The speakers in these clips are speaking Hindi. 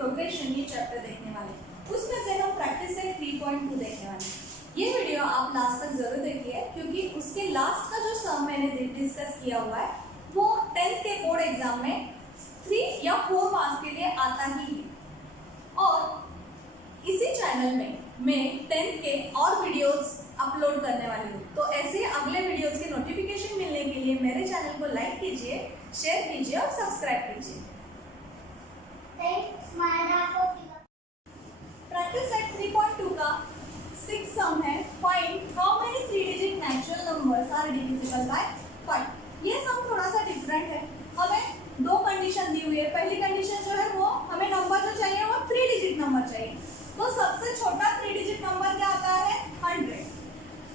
प्रोग्रेशन ये चैप्टर देखने वाले, उसमें से हम प्रैक्टिस सेट 3.2 देखने वाले। ये वीडियो आप लास्ट तक जरूर देखिए क्योंकि उसके लास्ट का जो सम मैंने डिस्कस किया हुआ है वो 10th के बोर्ड एग्जाम में 3 या 4 मार्क्स के लिए आता ही है। और इसी चैनल में मैं 10th के और वीडियोस अपलोड करने वाली हूँ, तो ऐसे अगले वीडियोस के नोटिफिकेशन मिलने के लिए मेरे चैनल को लाइक कीजिए, शेयर कीजिए और सब्सक्राइब कीजिए। प्रैक्टिस सेट 3.2 का 6 सम है, find how many 3 digit natural numbers are divisible by 5। ये सम थोड़ा सा डिफरेंट है। हमें दो कंडीशन दी हुई है। पहली कंडीशन जो है वो हमें नंबर जो चाहिए वो 3 डिजिट नंबर चाहिए। तो सबसे छोटा 3 डिजिट नंबर क्या आता है? 100।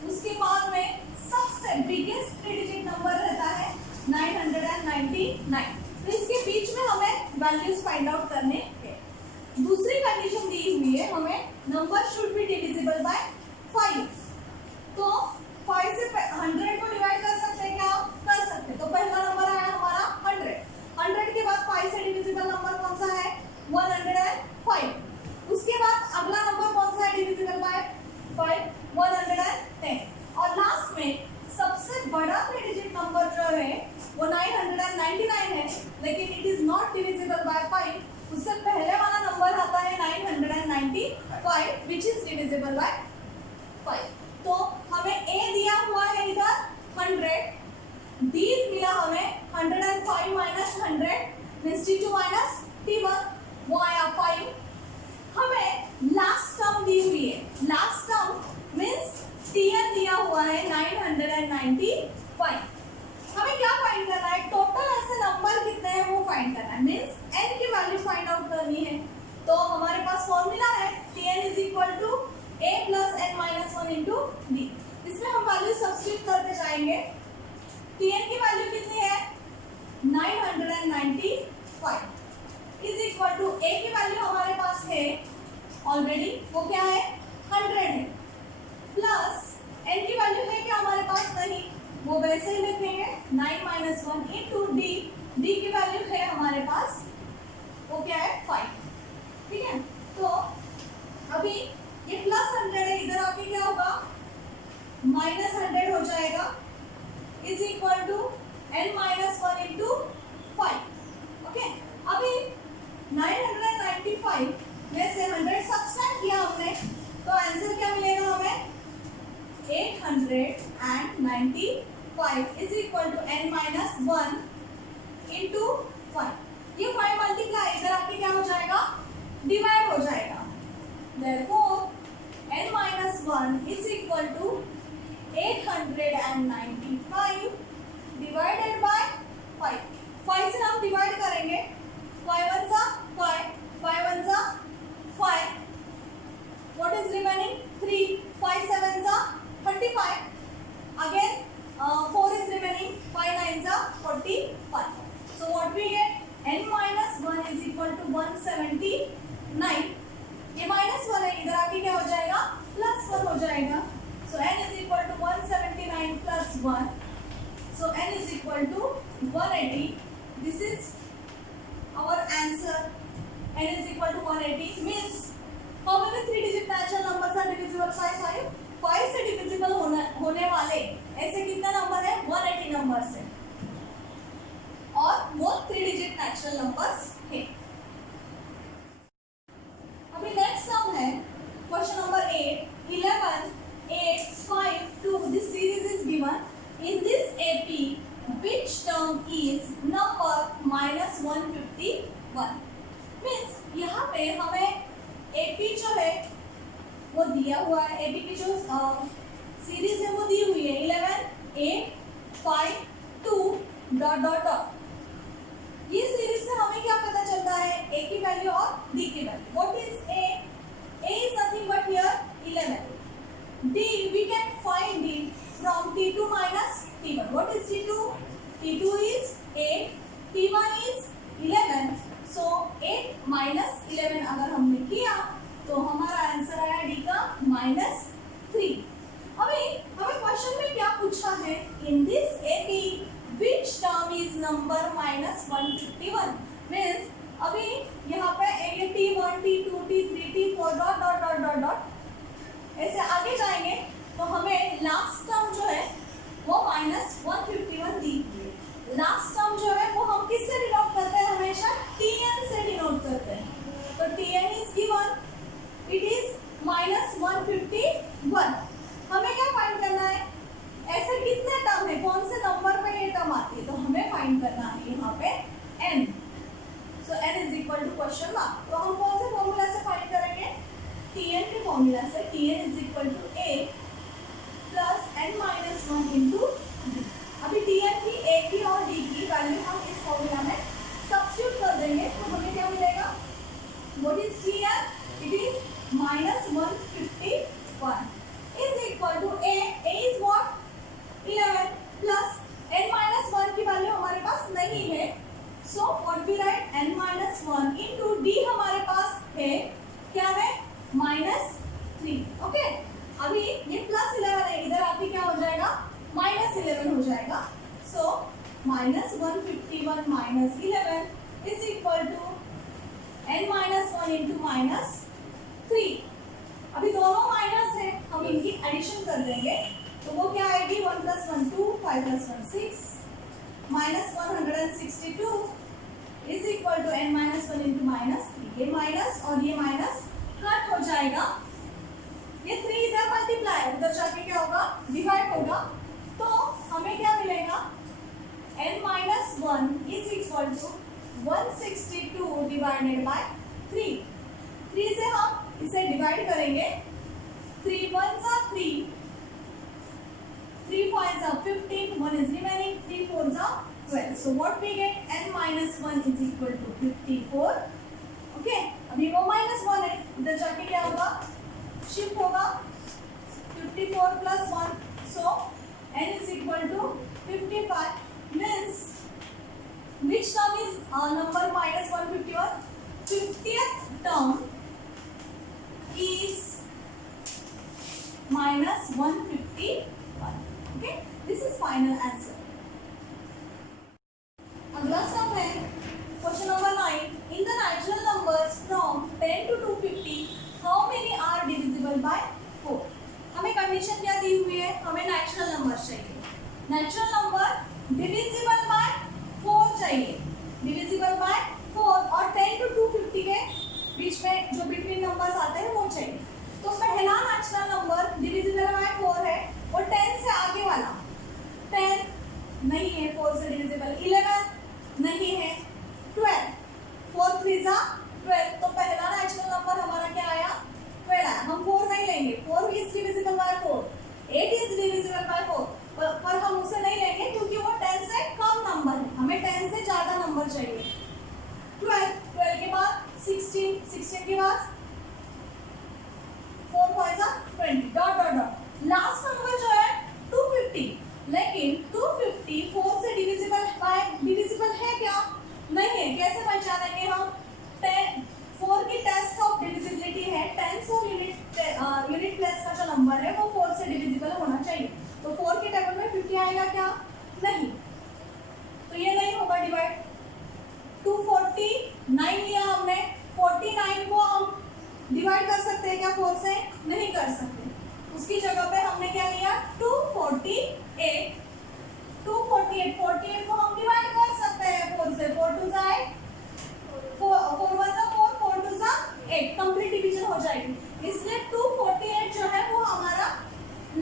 उसके बाद में सबसे बिगेस्ट 3 डिजिट नंबर रहता है 999। तो इसके बीच में हमें वैल्यूज फाइंड आउट करने हैं। दूसरी कंडीशन दी हुई है हमें number should be divisible by 5। तो 5 से 100 को डिवाइड कर सकते हैं क्या? कर सकते हैं। तो पहला नंबर आया हमारा 100 के बाद 5 से डिविजिबल नंबर कौन सा है? 105। उसके बाद अगला नंबर कौन सा है डिविजिबल बाय 5? 110। और लास्ट में सबसे बड़ा 3 डिजिट नंबर जो है वो 999 है, लेकिन it is not divisible by 5। उससे पहले वाला नंबर आता है 995 विच इज डिविजिबल बाय 5। तो हमें a दिया हुआ है इधर 100, b मिला हमें 105 minus 100 means t2 minus t1, वो आया 5। हमें लास्ट टर्म दी हुई है, लास्ट टर्म मींस tn दिया हुआ है 995। हमें क्या फाइंड करना है? टोटल ऐसे नंबर कितने हैं वो फाइंड करना है, मींस n की वैल्यू फाइंड आउट करनी है। तो हमारे पास फॉर्मूला है tn is equal to a plus n minus 1 into d। इसमें हम वैल्यू सब्स्टिट्यूट करते जाएंगे। tn की वैल्यू कितनी है? 995 इज इक्वल टू a की वैल्यू हमारे पास है ऑलरेडी, वो क्या है? 100 है, प्लस n की वैल्यू है क्या हमारे पास? नहीं, वो वैसे ही लिखेंगे 9 माइनस 1 इंटू डी। डी की वैल्यू है हमारे पास, वो क्या है? 5। ठीक है, तो अभी ये प्लस 100 है, इधर आके क्या होगा? माइनस 100 हो जाएगा is equal to n minus 1 into 5। Okay, अभी 995 में से 100 सब्सट्रैक्ट किया हमने, तो आंसर क्या मिलेगा हमें? 895 is equal to n minus 1 into 5। ये 5 मल्टीप्लाई इधर आके क्या हो जाएगा? डिवाइड हो जाएगा। Therefore n minus 1 is equal to 895 divided by 5। 5 से हम डिवाइड करेंगे, 5 1 जा 5, 5 1 जा 5, what is remaining? 3, 5 7 जा 35, again 4 is remaining, 5 9 जा 45. So what we get? n minus 1 is equal to 179. ये माइनस 1 है, इधर आके क्या हो जाएगा? प्लस 1 हो जाएगा। So n is equal to 179 plus 1. So n is equal to 180. This is our answer. n is equal to 180 means how many 3 digit natural numbers are divisible by 5? 5 से डिविजिबल होने वाले ऐसे कितने नंबर है? 180 नंबर्स है, और वो 3 डिजिट नेचुरल नंबर्स है। अभी नेक्स्ट सम है question number 8, 11, 8, 5, 2। This series is given in this AP which term is number minus 151। Means यहाँ पे हमें AP जो है वो दिया हुआ है, AP की जो सीरीज है वो दी हुई है 11, 8, 5, 2 डॉट डॉट डॉट। ये सीरीज से हमें क्या पता चलता है? A की वैल्यू और D की value. What is A? A is nothing but here 11. D we can find it from T2 minus T1. What is T2? T2 is 8, T1 is 11. So 8 minus 11 अगर हमने किया तो हमारा आंसर आया डी का -3। अभी हमें क्वेश्चन में क्या पूछा है? In this AP which term is number -151। Means अभी यहाँ पे ये T1 लास्ट टर्म जो है वो -151 दी हुई है। लास्ट टर्म जो है वो हम किससे डिनोट करते हैं? हमेशा Tn से डिनोट करते हैं। तो Tn is given, it is -151। हमें क्या फाइंड करना है? ऐसे कितने टर्म है, कौन से नंबर पे ये टर्म आती है? तो हमें फाइंड करना है यहाँ पे n। So n is equal to question mark. तो हम कौन से फॉर्मूला से फाइंड करेंगे? Tn के फॉर्मूला से। Tn is equal to a plus n-1 into d। अभी Tn की, a की और d की वैल्यू हम इस फॉर्मूला में सब्स्टिट्यूट कर देंगे तो हमें क्या मिलेगा? What is Tn? It is -151 is equal to a is what? 11 plus n-1 की वैल्यू हमारे पास नहीं है, so what we write? n-1 into d हमारे पास है, क्या है? -3। ओके, अभी ये +11 है, इधर आके क्या हो जाएगा? -11 हो जाएगा। so -151 minus 11 is equal to n-1 into -3। अभी दोनों माइनस है, हम इनकी एडिशन कर देंगे तो वो क्या आएगी? 1 + 1 2, 5 + 1 6, -162 is equal to n-1 into -3। ये माइनस और ये माइनस कट हो जाएगा, ये 3 इधर मल्टीप्लाई, उधर जाके क्या होगा? डिवाइड होगा। तो हमें क्या मिलेगा? n-1 is equal to 162 divided by 3। 3 से हम इसे डिवाइड करेंगे, 3 1s are 3, 3 5s are 15, 1 is remaining, 3 4s are 12। so what we get? n-1 is equal to 54। Okay, अभी वो -1 है, इधर जाके क्या होगा? शिफ्ट होगा, 54 + 1, so n is equal to 55 means which term is number -151? 50th term is -151। okay, this is final answer। अगला सम है question number 9। in the natural numbers from 10 to 250 how many are divisible by 4? हमें कंडीशन क्या दी हुई है? हमें नेचुरल नंबर चाहिए, नेचुरल नंबर डिविजिबल बाय 4 चाहिए, डिविजिबल बाय 4 और 10 to 250 के बीच में जो बिटवीन नंबर्स आते हैं वो चाहिए। तो पहला नेचुरल नंबर डिविजिबल बाय 4 है और 10 से आगे वाला 10 नहीं है, 4 से डिविजिबल 11 नहीं है, 12 4 3 जा 12। तो पहला नेचुरल नंबर हमारा क्या आया? 12 आया। हम 4 नहीं लेंगे, 4 is divisible by 4, 8 is divisible by 4, पर हम उसे नहीं लेंगे क्योंकि वो 10 से कम नंबर है, हमें 10 से ज्यादा नंबर चाहिए। 12 के बाद 16 के बाद 4 5 20 dot dot dot. Last number जो है 250, लेकिन 250 4 से डिविजिबल है क्या? नहीं है। कैसे पहचानेंगे हम? 4 की टेस्ट ऑफ डिविजिबिलिटी है 10 और यूनिट प्लेस का जो नंबर है वो 4 से डिविजिबल होना चाहिए। तो 4 के टेबल में 50 आएगा क्या? नहीं, तो ये नहीं होगा डिवाइड। 249 लिया हमने, 49 को हम डिवाइड कर सकते हैं क्या 4 से? नहीं कर सकते। उसकी जगह पे हमने क्या लिया? 248 48 को हम डिवाइड कर सकते हैं 4 से। 4 2 जा 8, 4 1 जा 4, 4 2 जा 8, कंप्लीट डिवीजन हो जाएगी। इसलिए 248 जो है वो हमारा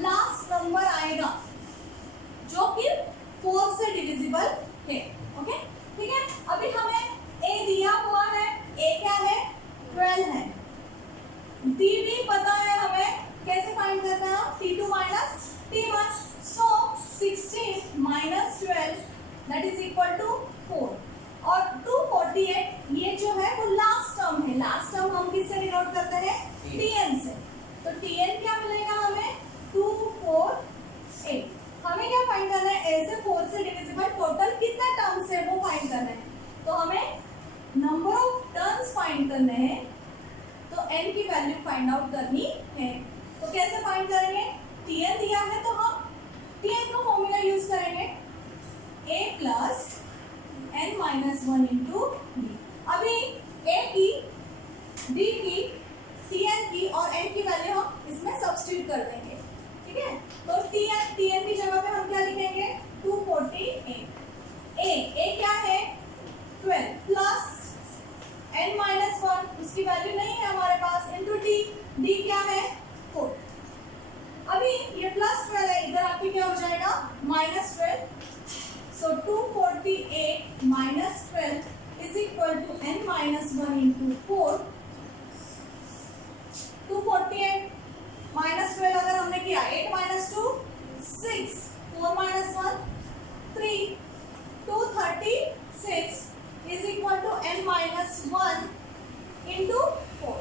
लास्ट नंबर आएगा जो कि 4 से डिविजिबल है। ओके, ठीक है। अभी हमें a दिया हुआ है, a क्या है? 12 है। d भी पता है हमें, कैसे फाइंड करना है? t2 minus t1, so 16 minus 12 that is equal to 4। और 248 ये जो है वो लास्ट टर्म है। लास्ट टर्म हम किससे डिनोट करते हैं? tn से। तो tn क्या मिलेगा हमें? 248। हमें क्या फाइंड करना है? ऐसे 4 से डिविजिबल टोटल कितने टर्म्स है वो फाइंड करना है। तो हमें नंबर ऑफ टर्म्स फाइंड करने हैं, तो n की वैल्यू फाइंड आउट करनी है। तो कैसे फाइंड करेंगे? tn दिया है तो हम tn का फॉर्मूला यूज करेंगे, a plus n-1 into d। अभी a की, d की, tn की और n की वैल्यू हम इसमें सब्स्टिट्यूट कर देंगे, ठीक है। तो tn की जगह पे हम क्या लिखेंगे 248। a क्या है 12 प्लस n-1 उसकी वैल्यू नहीं है हमारे पास इंटू d क्या है 4। अभी ये प्लस 12 है, इधर आपकी क्या हो जाएगा -12। सो 248 minus 12 is equal to n-1 into 4। 248 minus 12 अगर हमने किया 8 minus 2 6 4 minus 1 3 236 is equal to n-1 into 4।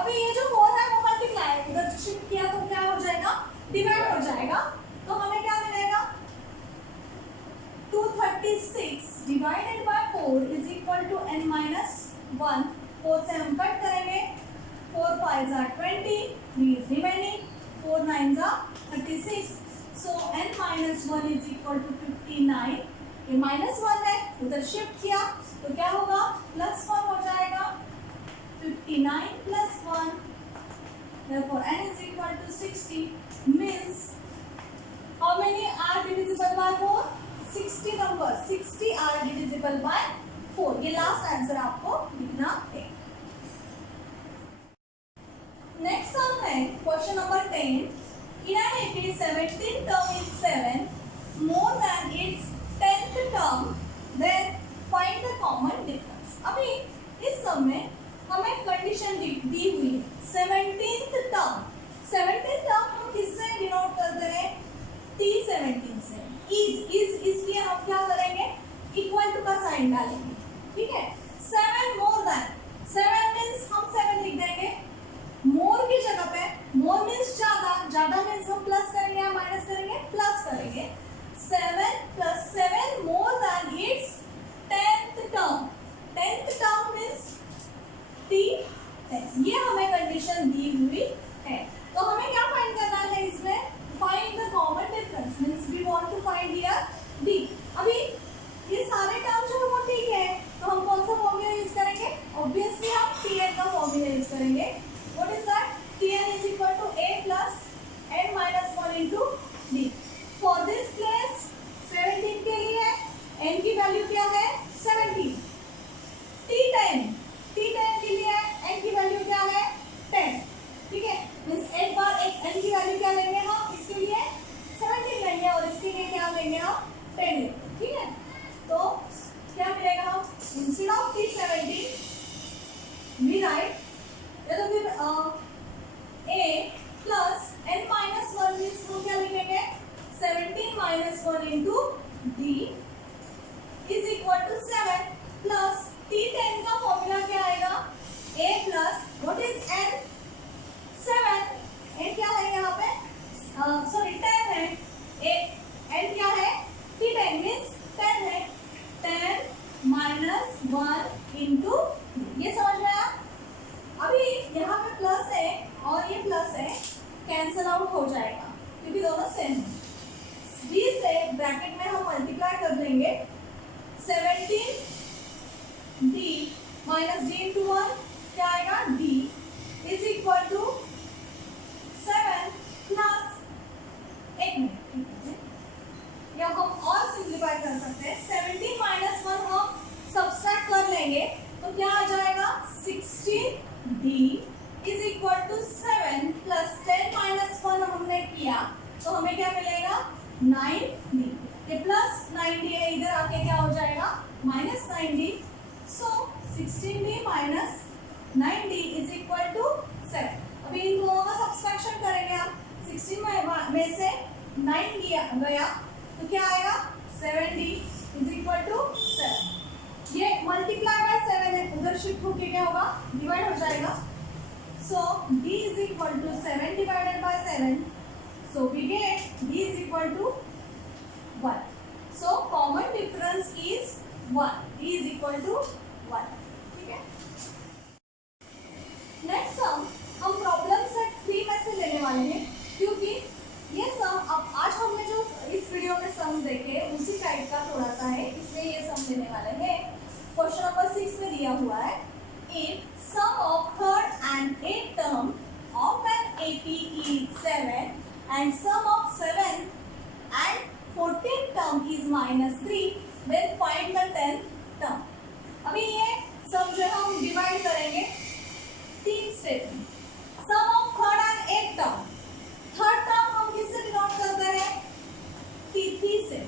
अभी ये जो 4 है वो मल्टीप्लाई उधर शिफ्ट किया तो क्या हो जाएगा डिवाइड हो जाएगा, तो हमें क्या मिलेगा 236 divided by 4 is equal to n-1। 4 से हम कट करेंगे, 4 5s are 20, 3 is remaining, 4 9s are 36। so n-1 is equal to 59। ये -1 है उधर शिफ्ट किया तो क्या होगा +1 हो जाएगा 59 plus 1, therefore n is equal to 60 means how many are divisible by 4? 60 numbers, 60 are divisible by 4। ये लास्ट आंसर आपको लिखना है। नेक्स्ट सम है question number 10। In an AP 17th term is 7 more than its 10th term, then find the common difference। अभी इस सम में हमें कंडीशन दी हुई है 17th टर्म। 17th टर्म हम किससे डिनोट करते हैं T17 से। इज इसलिए हम क्या करेंगे इक्वल टू का साइन डालेंगे, ठीक है। 7 मोर देन, 7 मींस हम 7 लिख देंगे, मोर की जगह पे मोर मींस ज्यादा मींस हम प्लस करेंगे या माइनस करेंगे प्लस करेंगे। 7 plus 7 more than its 10th term। 10th term means T10। ये हमें कंडीशन दी हुई है, तो हमें क्या फाइंड करना है इसमें find the common difference means we want to find here D। अभी ये सारे टर्म जो है वो ठीक है, तो हम कौन सा फॉर्मूला यूज करेंगे ऑब्वियसली हम Tn का फॉर्मूला यूज करेंगे। What is that Tn is equal to a plus n-1 into D। For this case 17 के लिए n की वैल्यू क्या है 17। T10 के लिए n की वैल्यू क्या है 10, ठीक है। मींस एक बार एक n की वैल्यू क्या लेंगे हम इसके लिए 17 लेंगे और इसके लिए क्या लेंगे हम 10 लेंगे, ठीक है। तो क्या मिलेगा हम instead of T17 we write या तो फिर a प्लस n-1 मींस हम क्या लिखेंगे 17 minus 1 into D is equal to 7 plus T10 का फॉर्मूला क्या आएगा a plus what is n 7। n क्या है यहाँ पे सॉरी 10 है, n क्या है T10 means 10 है, 10 minus 1 into ये समझ में आया। अभी यहाँ पे प्लस है और ये प्लस है कैंसल आउट हो जाएगा क्योंकि दोनों सेम है। D से ब्रैकेट में हम मल्टीप्लाई कर देंगे 17 D माइनस D इंटू 1 क्या आएगा D is equal to 7 plus 1 या हम और सिंप्लीफाई कर सकते हैं 17 माइनस 1 हम सब्सट्रैक्ट कर लेंगे तो क्या आ जाएगा 16D is equal to 7 plus 10 minus 1 हमने किया तो हमें क्या मिलेगा 9D। ये प्लस 9D है, इधर आके क्या हो जाएगा minus 9D। So 16D minus 9D is equal to 7। अभी इन दोनों का सब्सट्रैक्शन करेंगे हम 16 में से 9 गया तो क्या आएगा 7D इज इक्वल टू 7। ये मल्टीप्लाई बाय 7 है, उधर शिफ्ट होके क्या होगा डिवाइड हो जाएगा। So D is equal to 7 divided by 7। So we get D is equal to 1. So common difference is 1. D is equal to 1. ठीक है। Next sum हम प्रॉब्लम सेट 3 में से लेने वाले हैं क्योंकि ये सम अब आज हमने जो इस वीडियो में सम देखे उसी टाइप का थोड़ा सा है, इसलिए ये सम लेने वाले हैं। क्वेश्चन नंबर 6 में दिया हुआ है if sum of third and eighth term of an AP is 7 and sum of 7 term is -3, then find the 10th term. अभी ये सब जो हम डिवाइड करेंगे 3 स्टेप में. Sum of third and eighth term. Third term हम किससे डिनोट करते हैं? T3 से.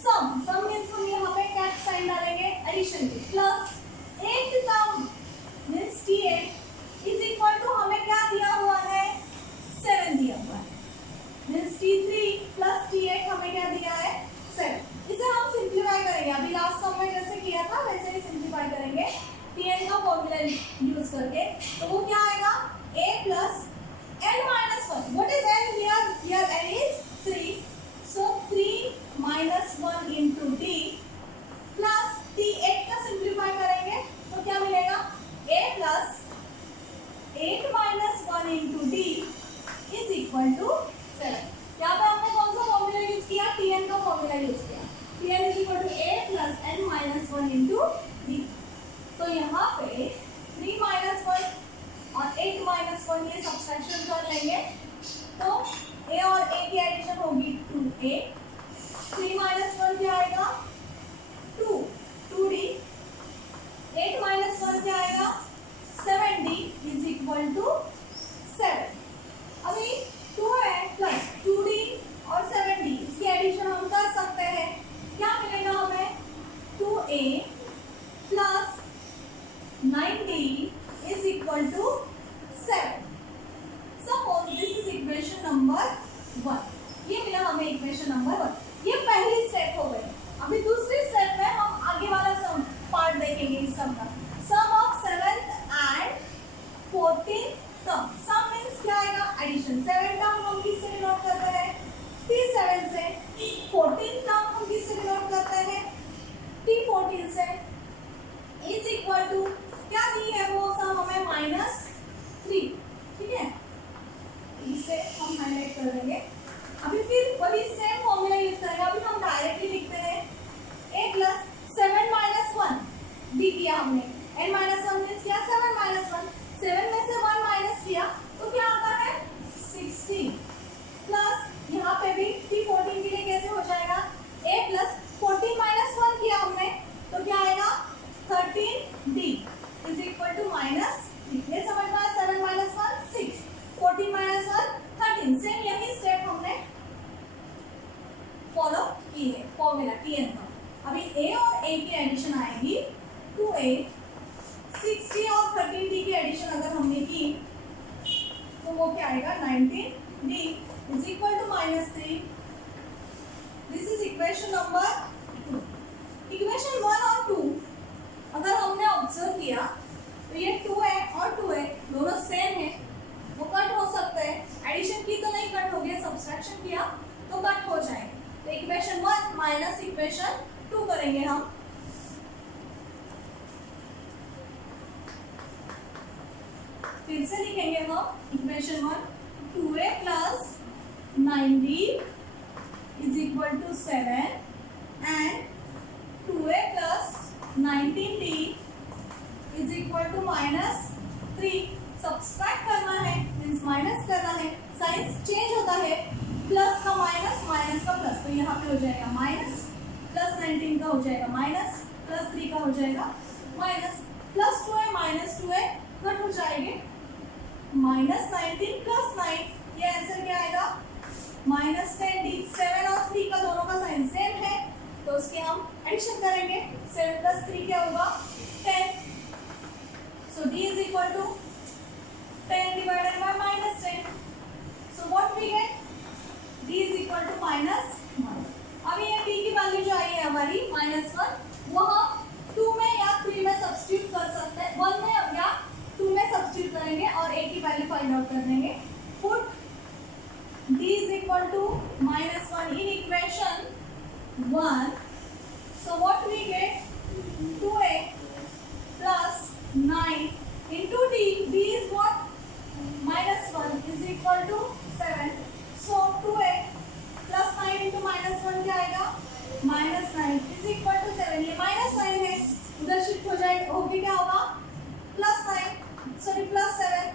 सम मीन्स हम यहाँ पे कैप साइन डालेंगे एडिशन के. Plus eighth term means T8 is equal to हमें क्या दिया हुआ है? 7 दिया हुआ है. मीन्स T3 प्लस T8 हमें क्या दिया है? 7. इसे हम सिंप्लीफाई करेंगे. अभी लास्ट सम में जैसे किया था वैसे ही सिंप्लीफाई करेंगे Tn का फॉर्मूला यूज करके. तो वो क्या आएगा? a plus n minus 1. What is n here? Here n is 3. So 3 minus 1 into d plus T8 का सिंप्लीफाई करेंगे तो क्या मिलेगा? a plus 8 minus 1 into d is equal to 7. यहाँ पे हमने कौन सा फॉर्मूला यूज किया? Tn का फॉर्मूला यूज किया. Tn is equal to a plus n minus 1 into d. तो यहाँ पे 3 माइनस 1 और 8 माइनस 1 ये सब्सट्रैक्शन कर लेंगे तो a और a की एडिशन होगी 2a. 3 माइनस 1 क्या आएगा? 2d. 8 माइनस 1 क्या आएगा? 7d is equal to 7. अभी 2 है प्लस 2d और 7d इसकी एडिशन हम कर सकते हैं. क्या मिलेगा हमें? 2a plus 9d is equal to 7. Suppose this is equation number 1. ये मिला हमें इक्वेशन नंबर 1. ये पहली स्टेप हो गई. अभी दूसरी स्टेप में हम आगे वाला सम पार्ट देखेंगे. इस सम का sum of 7th and 14th term. Sum means क्या आएगा? एडिशन. 7 टर्म हम किससे डिनोट करते हैं? T7 से. 14th टर्म हम किससे डिनोट करते हैं? T14 से. इज इक्वल टू क्या दी है वो सम हमें? -3. ठीक है, इसे हम हाईलाइट कर देंगे. अभी फिर वही सेम फॉर्मूला यूज करेंगे. अभी हम डायरेक्टली लिखते हैं a प्लस 7 माइनस 1 डी किया हमने. n माइनस 1 मीन्स क्या? 7 माइनस 1. 7 में से 1 माइनस किया तो क्या आता है? 16. प्लस यहाँ पे भी T14 के लिए कैसे हो जाएगा? a प्लस 14 माइनस 1 किया हमने तो क्या आएगा? 13d is equal to -3. ये समझ में आया? 7 माइनस 1 6, 14 माइनस 1 13. सेम यही स्टेप हमने फॉलो की है फॉर्मूला Tn का. अभी a और a की एडिशन आएगी 2a. 6d और 13d की एडिशन अगर हमने की तो वो क्या आएगा? 19d is equal to -3. This is equation number 2. Equation 1 और 2 अगर हमने ऑब्जर्व किया तो ये 2 है और 2 है दोनों सेम है. वो कट हो सकते हैं. एडिशन की तो नहीं कट होगी, सब्सट्रैक्शन किया तो कट हो जाएंगे. तो इक्वेशन 1 माइनस इक्वेशन 2 करेंगे हम. फिर से लिखेंगे हम equation 1. 2a plus 9d is equal to 7 and 2a plus 19d is equal to -3. Subtract करना है मीन्स माइनस करना है. साइंस चेंज होता है. प्लस का माइनस, माइनस का प्लस. तो यहाँ पे हो जाएगा माइनस. प्लस 19 का हो जाएगा माइनस. प्लस 3 का हो जाएगा माइनस. प्लस 2 है माइनस 2 है कट हो जाएंगे. -19 प्लस 9 ये आंसर क्या आएगा? -10d. 7 और 3 का दोनों का साइन सेम है तो उसके हम एडिशन करेंगे. 7 प्लस 3 क्या होगा? 10. So d is equal to 10 divided by -10. So what we get? d is equal to -1. अब ये d की वैल्यू जो आई है हमारी -1 वो हम 2 में या 3 में सब्स्टिट्यूट कर सकते हैं. 1 में या 2 में सब्स्टिट्यूट करेंगे और a की वैल्यू फाइंड आउट कर देंगे. Put d is equal to -1 in equation 1. So what we get? 2a plus 9 into d. d is what? -1 is equal to 7. So 2a plus 9 into -1 क्या आएगा? -9 is equal to 7. ये -9 है उधर शिफ्ट हो जाएगा. होगी क्या होगा? +9 सॉरी +7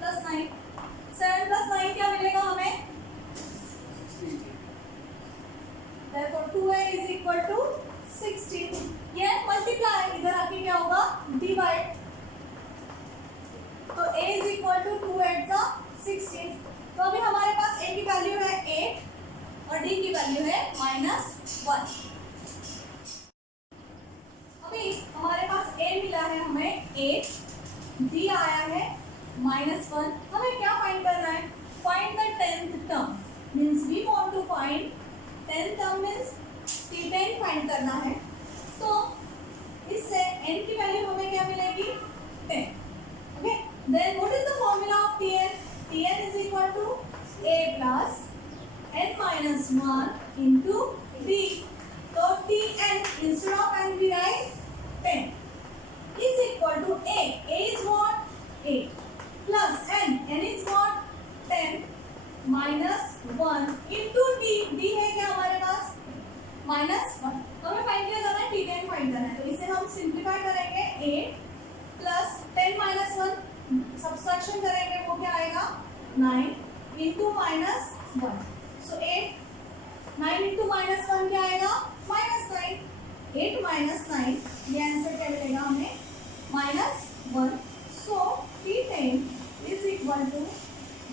+9. 7 + 9 क्या मिलेगा हमें? वैल्यू है -1। अभी हमारे पास a मिला है हमें 8, d आया है -1। हमें क्या फाइंड करना है? Find the 10th term, means we want to find 10th term means T10 find करना है। तो इससे n की वैल्यू हमें क्या मिलेगी? 10। Okay, then what is the formula of Tn? Tn is equal to a plus n minus 1 into d. So Tn instead of n we write 10 is equal to a. A is what? 8 plus n. N is what? 10 minus 1 into d. d है क्या हमारे पास? -1। हमें फाइंड क्या करना है? T10 फाइंड करना है। तो इसे हम सिंप्लीफाई करेंगे 8 प्लस 10 माइनस 1 सब्सट्रैक्शन करेंगे, वो क्या आएगा? 9 इंटू -1। सो 8 9 इंटू -1 क्या आएगा? -9। 8 -9 ये आंसर क्या मिलेगा हमें? -1। सो T10 इज इक्वल टू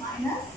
-1।